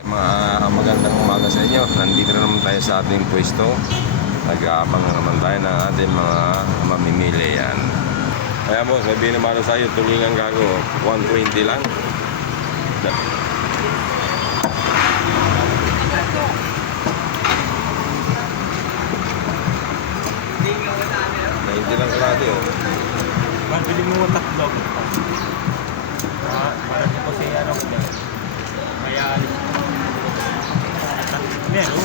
Magandang umaga sa inyo. Nandito na naman tayo sa ating pwesto. Nag-aabang na naman tayo ng ating mga mamimili yan. Kaya boss, may binamano sa iyo, tulingan gago, 120 lang. 90 lang kalahati oh. Mabili mo ang tatlog. Marami ko siya ano ko dyan. Kaya meron.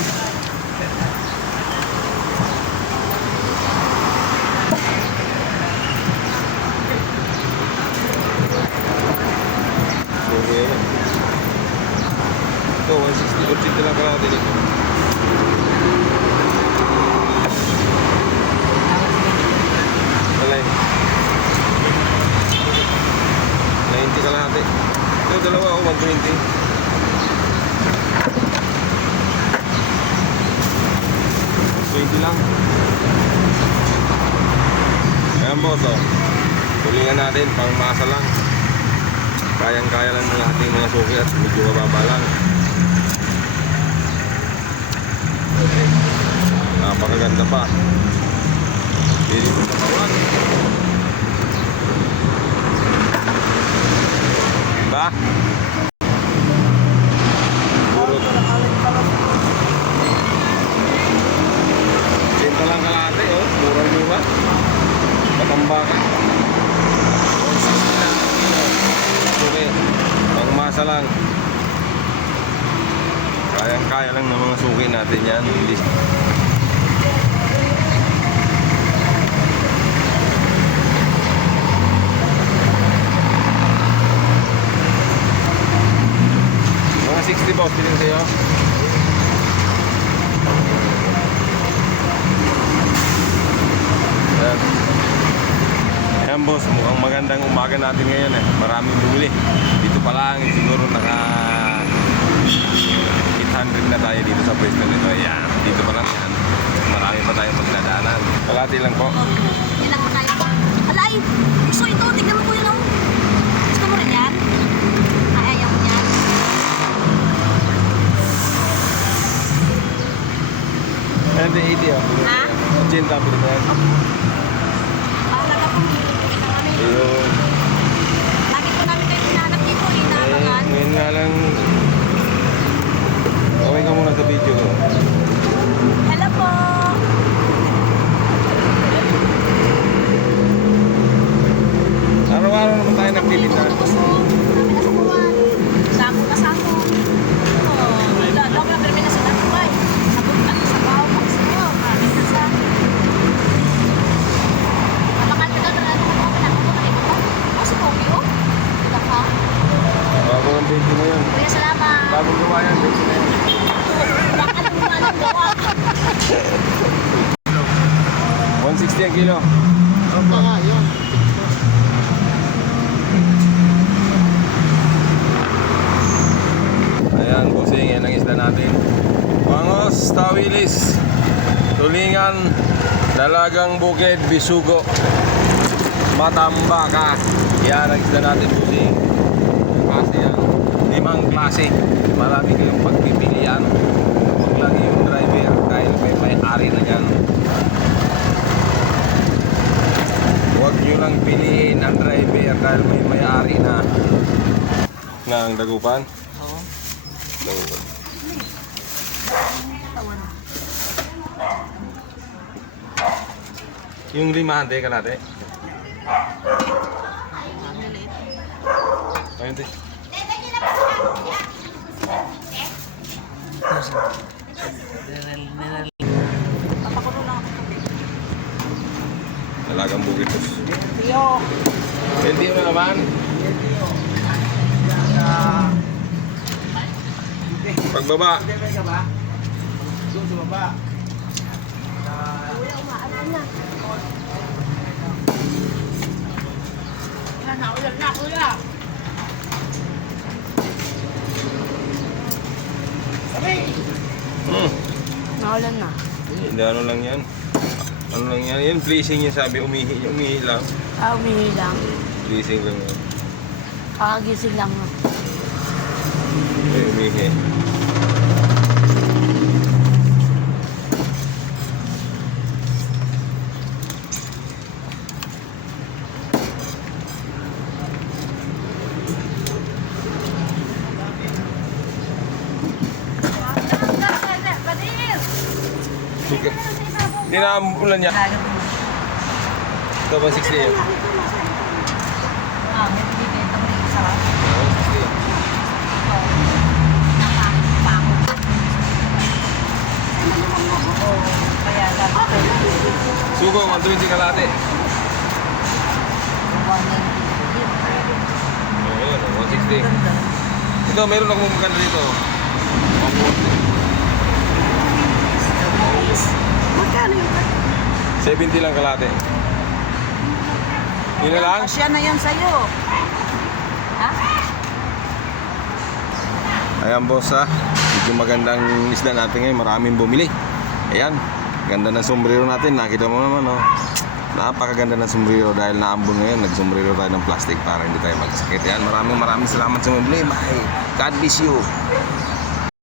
Okay. Ito, 160 lang kalahati dito. Alay. 90 kalahati. Ito, dalawa o 120. Lang. Ayan boss oh. Tulingan natin pang masa lang. Kayang-kaya lang ng ating mga suki at medyo mababa lang. Napakaganda pa. Pili mo sa kawan. Diba? Lang kalahati oh, murang luma. Matambakan. 160 lang ang kilo. Okay, pangmasa lang. Kayang-kaya lang ng mga suki natin yan. Hindi. Mga 60 boss, piling sa'yo. Ayan boss, mukhang magandang umaga natin ngayon eh. Maraming bumili. Dito pa lang, siguro naka 800 na tayo dito sa pwesto nito. Ayan, dito pa lang yan. Marami pa tayong magdadaanan. Kalahati lang po. Ilang pa tayo. Alay! Gusto ito, tignan mo po yun oh. Gusto mo rin yan? Ay, ayaw mo yan. Ayan, 80 oh. Ha? 80 po rin yan. Mahalaga po. Ayun. Lagi po namin kayo pinahanap dito eh, naabangan. Ngayon nga lang. Okay ka muna sa video ko. Hello po! Araw-araw naman tayo nagtitinda. Marami na sa buwan. Sako na sako. Oh, daw na pero na sa nakubay. Napunta sa bawo pag sa'yo. Marami na sa... Mabakal ka daw na ano ko pinakapo na ito. O si Pogi oh. Ito ka. Bago ang video mo yun. Kuya, salamat. Bagong gawa yan, video na yun. Bakal mo nga lang gawa. 160 ang kilo. Ano nga yun? Ayan, busing, yan ang isda natin. Bangos, tawilis, tulingan, dalagang bukid, bisugo, matambaka. Yan ang isda natin, busing. Klase yan. 5 klase. Marami kayong pagpipilian. Huwag lang yung driver dahil may ari na yan. Huwag nyo lang piliin ang driver dahil may ari na. Na ang dagupan? Oo. Dagupan. Yung 500 kalate. Ayun te. Papakulo lang ako tubig. Dalagang bukitos. Tiyo. 20 na naman. Pagbaba. Doon sa baba. Kuya, umaalam na. Ulan na, kuya. Naulan na. Hindi, ano lang yan. Ano lang yan. Yan, pleasing yan sabi. Umihi lang. Umihi lang. Pleasing lang yan. Kakagising lang. Umihi. Hindi na ang ulan niya. Ito ba 60 yun? Ah, may bibenta mo rin sa Oo, 60. kaya Sugo, 120 kalate. Oo, 160. Ito, meron akong maganda dito. 140. Magkano yun? 70 lang kalate. Yun na lang? Asya na yan sa'yo. Ha? Ayan boss ha, medyo magandang isda natin ngayon, maraming bumili. Ayan, ganda ng sombrero natin, nakita mo naman oh. Napakaganda ng sombrero dahil naambon ngayon, nagsombrero tayo ng plastic para hindi tayo magkasakit. Ayan, maraming salamat sa mga bumili. Bye! God bless you!